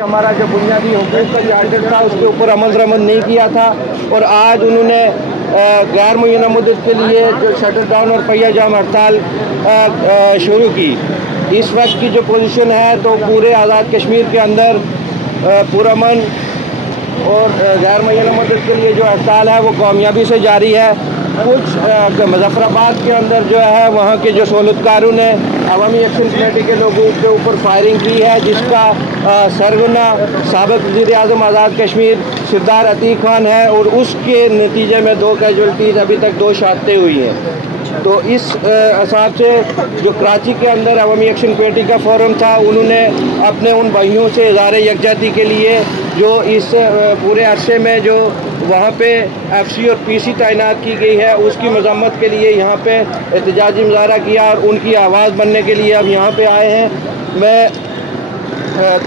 हमारा जो बुनियादी हुकूक का चार्टर था उसके ऊपर अमल दरामद नहीं किया था और आज उन्होंने गैर मुय्यना मुद्दत के लिए जो शटर डाउन और पहिया जाम हड़ताल शुरू की। इस वक्त की जो पोजीशन है तो पूरे आज़ाद कश्मीर के अंदर पुरअमन और गैर मुय्यना मुद्दत के लिए जो हड़ताल है वो कामयाबी से जारी है। कुछ मुजफ्फराबाद के अंदर जो है वहाँ के जो सहूलतकारों ने अवामी एक्शन कमेटी के लोगों के ऊपर फायरिंग की है, जिसका सरगना साबिक़ वज़ीर-ए-आज़म आज़ाद कश्मीर सरदार अतीक खान है और उसके नतीजे में 2 कैजुअल्टीज़ अभी तक 2 शहादतें हुई हैं। तो इस हिसाब से जो कराची के अंदर अवामी एक्शन कमेटी का फोरम था, उन्होंने अपने उन भाइयों से इज़हार यकजहती के लिए जो इस पूरे अरसे में जो वहाँ पे एफसी और पीसी तैनात की गई है उसकी मजम्मत के लिए यहाँ पे एहतजाजी मुजाहरा किया और उनकी आवाज़ बनने के लिए अब यहाँ पे आए हैं। मैं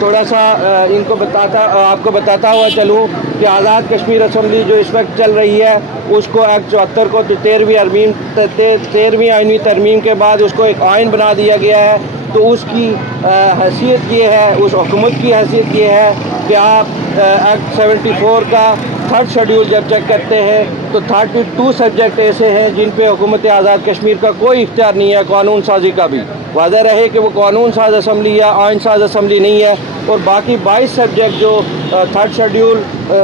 थोड़ा सा इनको आपको बताता हुआ चलूँ कि आज़ाद कश्मीर असम्बली जो इस वक्त चल रही है उसको एक्ट 74 को 13वीं आइनी तरमीम के बाद उसको एक आइन बना दिया गया है। तो उसकी हैसियत ये है, उस हुकूमत की हैसियत ये है कि आप एक्ट 74 का 3rd शेड्यूल जब चेक करते हैं तो 32 सब्जेक्ट ऐसे हैं जिन पे हुकूमत आज़ाद कश्मीर का कोई इख्तियार नहीं है कानून साजी का भी। वाज़ह रहे कि वो कानून साज असम्बली या आइन साज असम्बली नहीं है। और बाकी 22 सब्जेक्ट जो 3rd शेड्यूल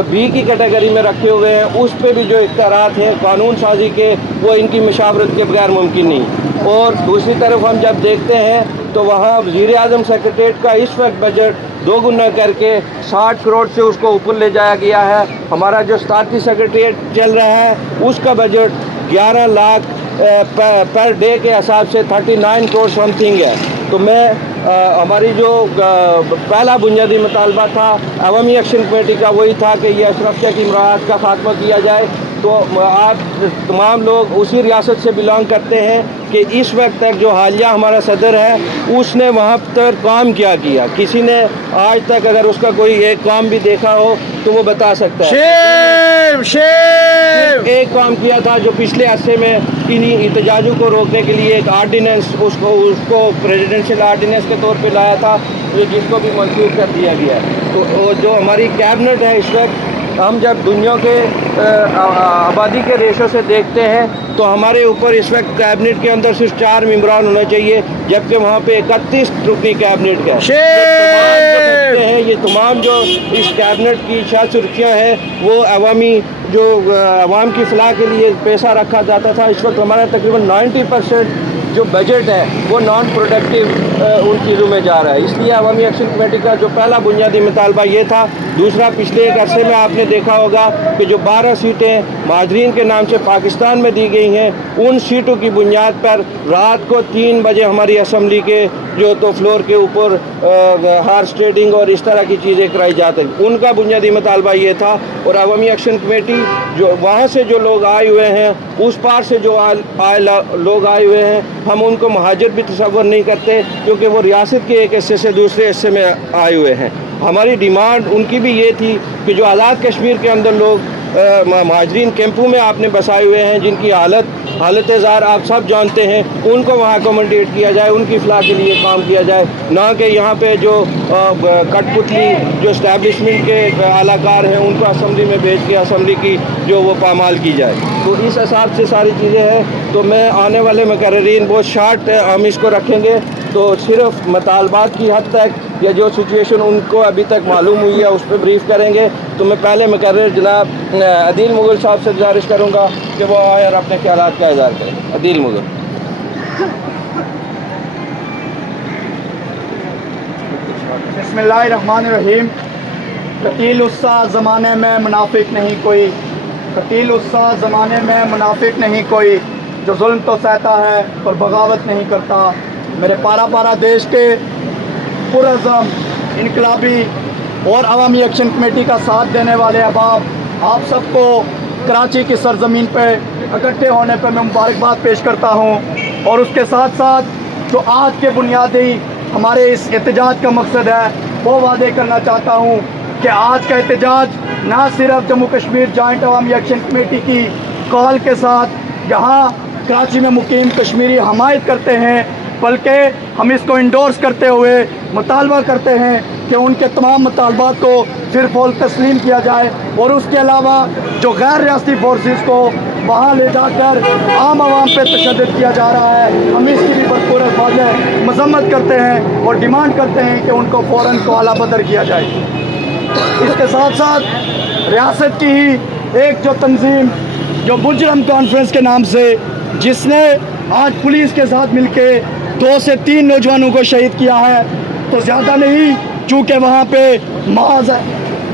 बी की कैटेगरी में रखे हुए हैं उस पे भी जो इख्तियारात हैं कानून साजी के वो इनकी मशावरत के बगैर मुमकिन नहीं। और दूसरी तरफ हम जब देखते हैं तो वहाँ वज़ीर-ए-आज़म सेक्रेटेरिएट का इस वक्त बजट 2 गुना करके 60 करोड़ से उसको ऊपर ले जाया गया है। हमारा जो सदारती सेक्रेटेरिएट चल रहा है उसका बजट 11 लाख पर डे के हिसाब से 39 करोड़ समथिंग है। तो मैं हमारी जो पहला बुनियादी मुतालबा था अवामी एक्शन कमेटी का वही था कि ये अशरफिया की मुराद का खात्मा किया जाए। तो आप तमाम लोग उसी रियासत से बिलोंग करते हैं कि इस वक्त तक जो हालिया हमारा सदर है उसने वहाँ पर काम क्या किया, किसी ने आज तक अगर उसका कोई एक काम भी देखा हो तो वो बता सकता है। एक काम किया था जो पिछले अरसे में इन्हीं एहतजाजों को रोकने के लिए एक आर्डिनेंस उसको प्रेसिडेंशियल आर्डिनेंस के तौर पे लाया था जिसको भी मंजूर कर दिया गया। तो जो हमारी कैबिनेट है इस वक्त हम जब दुनिया के आबादी के रेशो से देखते हैं तो हमारे ऊपर इस वक्त कैबिनेट के अंदर सिर्फ 4 मेंबरान होने चाहिए, जबकि वहाँ पे 31 रुकनी कैबिनेट का है। ये तमाम जो इस कैबिनेट की शायद सुर्खियाँ हैं वो अवाम की फलाह के लिए पैसा रखा जाता था। इस वक्त हमारा तकरीबन 90% जो बजट है वो नॉन प्रोडक्टिव उन चीज़ों में जा रहा है। इसलिए अवामी एक्शन कमेटी का जो पहला बुनियादी मुतालबा ये था। दूसरा, पिछले एक अरसे में आपने देखा होगा कि जो 12 सीटें महाजरीन के नाम से पाकिस्तान में दी गई हैं उन सीटों की बुनियाद पर रात को 3 बजे हमारी असम्बली के जो तो फ्लोर के ऊपर हार्स ट्रेडिंग और इस तरह की चीज़ें कराई जाती हैं। उनका बुनियादी मुतालबा ये था। और अवामी एक्शन कमेटी जो वहाँ से जो लोग आए हुए हैं उस पार से जो लोग आए हुए हैं हम उनको महाजर भी तसव्वुर नहीं करते क्योंकि वो रियासत के एक हिस्से से दूसरे हिस्से में आए हुए हैं। हमारी डिमांड उनकी भी ये थी कि जो आज़ाद कश्मीर के अंदर लोग महाजरीन कैंपों में आपने बसाए हुए हैं जिनकी हालत ज़ार आप सब जानते हैं, उनको वहाँ अकोमोडेट किया जाए, उनकी फलाह के लिए काम किया जाए, ना कि यहाँ पे जो कठपुतली जो इस्टेब्लिशमेंट के आलाकार हैं उनको असम्बली में भेज के असम्बली की जो वो पामाल की जाए। तो इस हिसाब से सारी चीज़ें हैं। तो मैं आने वाले मुकर्रीन बहुत शार्ट हम इसको रखेंगे, तो सिर्फ मुतालबात की हद तक या जो सिचुएशन उनको अभी तक मालूम हुई है उस पर ब्रीफ करेंगे। तो मैं पहले मुकर्रर जनाब अदील मुगल साहब से गुजारिश करूँगा कि वो आए और अपने ख्यालात का इज़हार करें। अदील मुगल। बिस्मिल्लाहिर्रहमानिर्रहीम। कतील उत्साह ज़माने में मुनाफिक नहीं कोई, कतील उत्साह ज़माने में मुनाफिक नहीं कोई, जो जुल्म तो सहता है पर बगावत नहीं करता। मेरे पारा देश के पुरअज़म इनकलाबी और अवामी एक्शन कमेटी का साथ देने वाले अहबाब, आप सबको कराची की सरज़मीन पर इकट्ठे होने पर मैं मुबारकबाद पेश करता हूँ। और उसके साथ साथ जो आज के बुनियादी हमारे इस एहतजाज का मकसद है वो वादे करना चाहता हूँ कि आज का एहतजाज ना सिर्फ जम्मू कश्मीर जॉइंट अवामी एक्शन कमेटी की कॉल के साथ यहाँ कराची में मुकीम कश्मीरी हमायत करते हैं, बल्कि हम इसको इंडोर्स करते हुए मुतालबा करते हैं کہ ان کے تمام مطالبات کو پھر فول تسلیم کیا جائے، اور اس کے علاوہ جو غیر ریاستی فورسز کو وہاں لے جا کر عام عوام پہ تشدد کیا جا رہا ہے، ہم اس کی بھی بھرپور الفاظ میں مذمت کرتے ہیں اور ڈیمانڈ کرتے ہیں کہ ان کو فوراً کوالا بدر کیا جائے۔ اس کے ساتھ ساتھ ریاست کی ہی ایک جو تنظیم جو مجرم کانفرنس کے نام سے، جس نے آج پولیس کے ساتھ مل کے 2 سے 3 نوجوانوں کو شہید کیا ہے، تو زیادہ نہیں، چونکہ وہاں پہ محاذ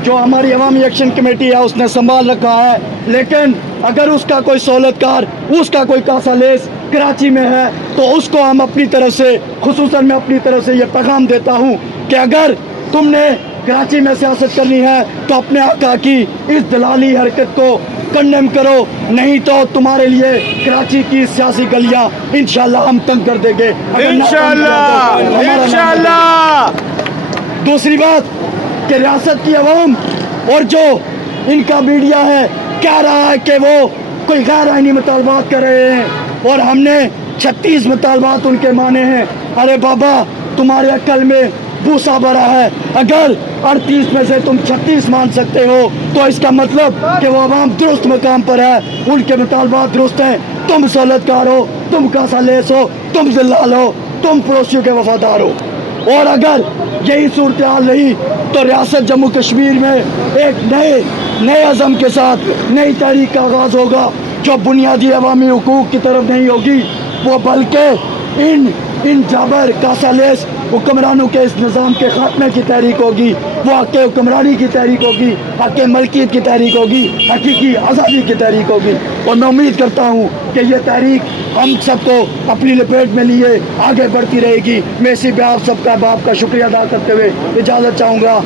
جو ہماری عوامی ایکشن کمیٹی ہے اس نے سنبھال رکھا ہے، لیکن اگر اس کا کوئی سہولت کار، اس کا کوئی کاسا لیس کراچی میں ہے تو اس کو ہم اپنی طرف سے، خصوصاً میں اپنی طرف سے یہ پیغام دیتا ہوں کہ اگر تم نے کراچی میں سیاست کرنی ہے تو اپنے آقا کی اس دلالی حرکت کو کنڈیم کرو، نہیں تو تمہارے لیے کراچی کی سیاسی گلیاں انشاءاللہ ہم تنگ کر دیں گے، انشاءاللہ۔ دوسری بات کہ ریاست کی عوام اور جو ان کا میڈیا ہے کہہ رہا ہے کہ وہ کوئی غیر آئینی مطالبات کر رہے ہیں اور ہم نے 36 مطالبات ان کے مانے ہیں۔ ارے بابا، تمہارے عقل میں بھوسا بھرا ہے، اگر 38 میں سے تم 36 مان سکتے ہو تو اس کا مطلب کہ وہ عوام درست مقام پر ہے، ان کے مطالبات درست ہیں، تم سہولت کار ہو، تم کاسا لیس ہو، تم دلال ہو، تم پڑوسیوں کے وفادار ہو۔ اور اگر یہی صورتحال رہی تو ریاست جموں کشمیر میں ایک نئے عزم کے ساتھ نئی تحریک کا آغاز ہوگا، جو بنیادی عوامی حقوق کی طرف نہیں ہوگی، وہ بلکہ ان جابر کاسا لیس حکمرانوں کے اس نظام کے خاتمے کی تحریک ہوگی، وہ حق حکمرانی کی تحریک ہوگی، حق ملکیت کی تحریک ہوگی، حقیقی آزادی کی تحریک ہوگی۔ اور میں امید کرتا ہوں کہ یہ تحریک ہم سب کو اپنی لپیٹ میں لیے آگے بڑھتی رہے گی۔ میں اسی پہ آپ سب کا باپ کا شکریہ ادا کرتے ہوئے اجازت چاہوں گا۔